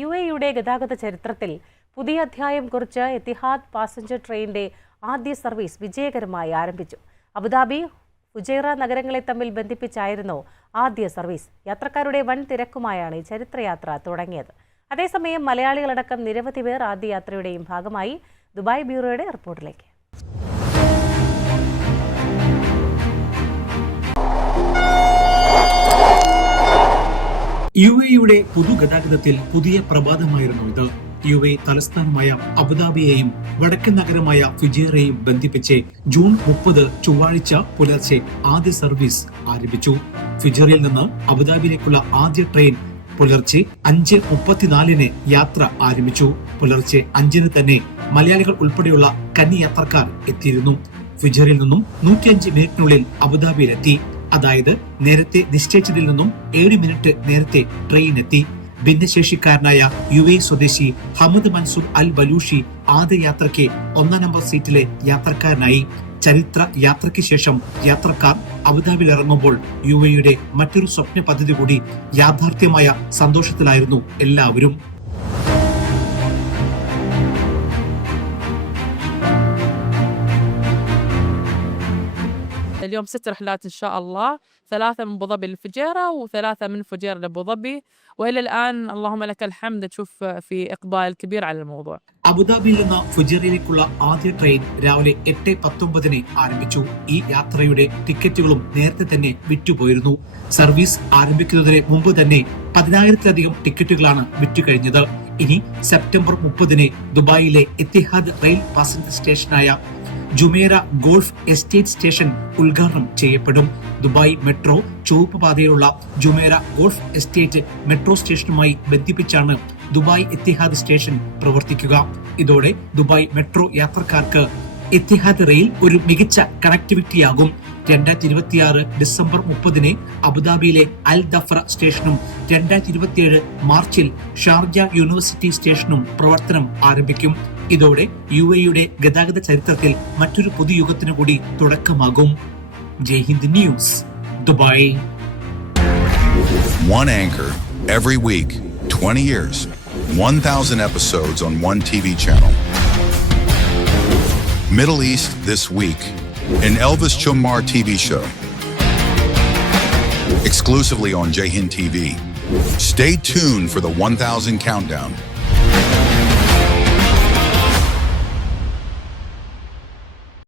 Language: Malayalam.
UAE-യുടെ ഗതാഗത ചരിത്രത്തിൽ പുതിയ അധ്യായം കുറിച്ച് എത്തിഹാദ് പാസഞ്ചർ ട്രെയിനിന്റെ ആദ്യ സർവീസ് വിജയകരമായി ആരംഭിച്ചു. അബുദാബി, ഫുജൈറ നഗരങ്ങളെ തമ്മിൽ ബന്ധിപ്പിച്ചായിരുന്നു ആദ്യ സർവീസ്. യാത്രക്കാരുടെ വൻ തിരക്കുമായാണ് ഈ ചരിത്രയാത്ര തുടങ്ങിയത്. അതേസമയം മലയാളികളടക്കം നിരവധി പേർ ആദ്യ യാത്രയുടെയും ഭാഗമായി. ദുബായ് ബ്യൂറോയുടെ റിപ്പോർട്ടിലേക്ക്. UAE-യുടെ പൊതുഗതാഗതത്തിൽ പുതിയ പ്രഭാതമായിരുന്നു ഇത്. UAE തലസ്ഥാനമായ അബുദാബിയെയും വടക്കൻ നഗരമായ ഫുജൈറയെയും ബന്ധിപ്പിച്ച് ജൂൺ 30 ചൊവ്വാഴ്ച പുലർച്ചെ ആദ്യ സർവീസ് ആരംഭിച്ചു. ഫുജൈറയിൽ നിന്ന് അബുദാബിയിലേക്കുള്ള ആദ്യ ട്രെയിൻ പുലർച്ചെ 5:34 യാത്ര ആരംഭിച്ചു. പുലർച്ചെ 5 തന്നെ മലയാളികൾ ഉൾപ്പെടെയുള്ള കന്നി യാത്രക്കാർ എത്തിയിരുന്നു. ഫുജൈറയിൽ നിന്നും 105 മിനിറ്റിനുള്ളിൽ അബുദാബിയിലെത്തി. അതായത് നേരത്തെ നിശ്ചയിച്ചതിൽ നിന്നും 7 മിനിറ്റ് നേരത്തെ ട്രെയിൻ എത്തി. ഭിന്നശേഷിക്കാരനായ UAE സ്വദേശി ഹമദ് മൻസൂർ അൽ ബലൂഷി ആദ്യ യാത്രയ്ക്ക് 1 നമ്പർ സീറ്റിലെ യാത്രക്കാരനായി. ചരിത്ര യാത്രയ്ക്ക് ശേഷം യാത്രക്കാർ അബുദാബിയിൽ ഇറങ്ങുമ്പോൾ UAE-യുടെ മറ്റൊരു സ്വപ്ന പദ്ധതി കൂടി യാഥാർത്ഥ്യമായ സന്തോഷത്തിലായിരുന്നു എല്ലാവരും. اليوم 6 رحلات إن شاء الله، 3 من أبو ظبي للفجيرة و3 من فجيرة لأبو ظبي، وإلى الآن اللهم لك الحمد تشوف في إقبال كبير على الموضوع. അബുദാബിയിൽ നിന്ന് ഫുജൈറയിലേക്കുള്ള ആദ്യ ട്രെയിൻ രാവിലെ 8:19 ആരംഭിച്ചു. ഈ യാത്രയുടെ ടിക്കറ്റുകളും നേരത്തെ തന്നെ വിറ്റുപോയിരുന്നു. സർവീസ് ആരംഭിക്കുന്നതിന് മുമ്പ് തന്നെ 10,000-ലധികം ടിക്കറ്റുകളാണ് വിറ്റുകഴിഞ്ഞത്. ഇനി സെപ്റ്റംബർ 30 ദുബായിലെ എത്തിഹാദ് റെയിൽ പാസഞ്ചർ സ്റ്റേഷനായ ജുമേറ ഗോൾഫ് എസ്റ്റേറ്റ് സ്റ്റേഷൻ ഉദ്ഘാടനം ചെയ്യപ്പെടും. ദുബായ് മെട്രോ ചുവപ്പ് പാതയിലുള്ള ജുമേറ ഗോൾഫ് എസ്റ്റേറ്റ് മെട്രോ സ്റ്റേഷനുമായി ബന്ധിപ്പിച്ചാണ് ദുബായ് എത്തിഹാദ് സ്റ്റേഷൻ പ്രവർത്തിക്കുക. ഇതോടെ ദുബായ് മെട്രോ യാത്രക്കാർക്ക് എത്തിഹാദ് റെയിൽ ഒരു മികച്ച കണക്ടിവിറ്റിയാകും. 2026 ഡിസംബർ 30 അബുദാബിയിലെ അൽ ദഫ്ര സ്റ്റേഷനും 2027 മാർച്ചിൽ ഷാർജ യൂണിവേഴ്സിറ്റി സ്റ്റേഷനും പ്രവർത്തനം ആരംഭിക്കും. ഇതോടെ UAE-യുടെ ഗതാഗത ചരിത്രത്തിൽ മറ്റൊരു പുതുയുഗത്തിനു കൂടി തുടക്കമാകും. Jai Hind news, Dubai. One anchor every week, 20 years, 1,000 episodes on one TV channel. Middle East this week, an Elvis Chumar TV show. Exclusively on Jai Hind TV. Stay tuned for the 1,000 countdown.